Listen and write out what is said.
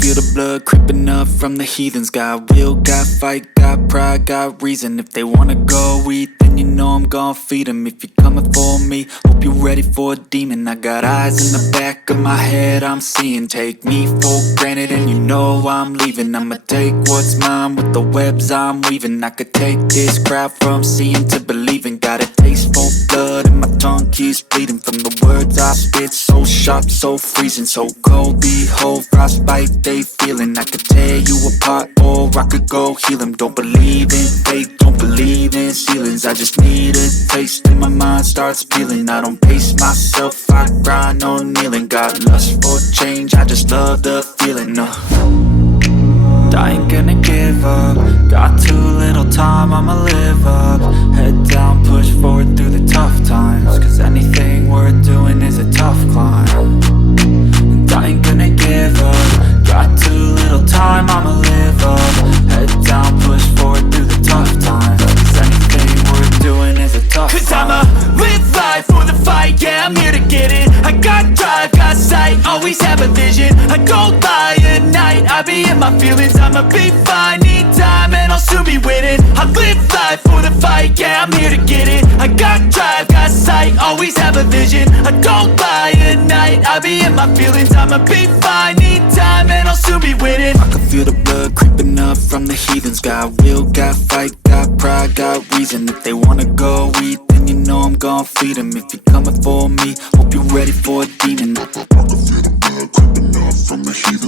feel the blood creeping up from the heathens. Got will, got fight, got pride, got reason. If they wanna go eat, then you know I'm gon' feed them. If you're coming for me, hope you're ready for a demon. I got eyes in the back of my head, I'm seeing. Take me for granted and you know I'm leaving. I'ma take what's mine with the webs I'm weaving. I could take this crowd from seeing to believing. Got a taste for blood and my tongue keeps bleeding from the words I spit. So sharp, so freezing, so cold. Behold, frostbite they feeling. I could tear you apart or I could go heal them. Don't believe in fate, don't believe in ceilings. I just need a taste and my mind starts peeling. I don't pace myself, I grind on kneeling. Got lust for change, I just love the feeling. I ain't gonna give up. Got too little time, I'ma live up. Head down, push forward through the tough times. Cause anything worth doing is a tough climb. And I ain't gonna give up. Got too little time, I'ma live up. Head down, push forward through the tough times. Cause anything worth doing is a tough climb. Cause I'ma live life for the fight, yeah, I'm here to get it. I got drive, got sight, always have a vision. I go by at night, I be in my feelings. I'ma be fine, need time and I'll soon be winning. I live life for the fight, yeah, I'm here to get it. I got drive, got sight, always have a vision. I go by at night, I be in my feelings. I'ma be fine, need time and I'll soon be winning. I can feel the blood creeping up from the heathens. Got will, got fight, got pride, got reason. If they wanna go eat, then you know I'm gon' feed them. If you're coming for me, hope you're ready for a demon. I can feel the blood creeping up from the heathens.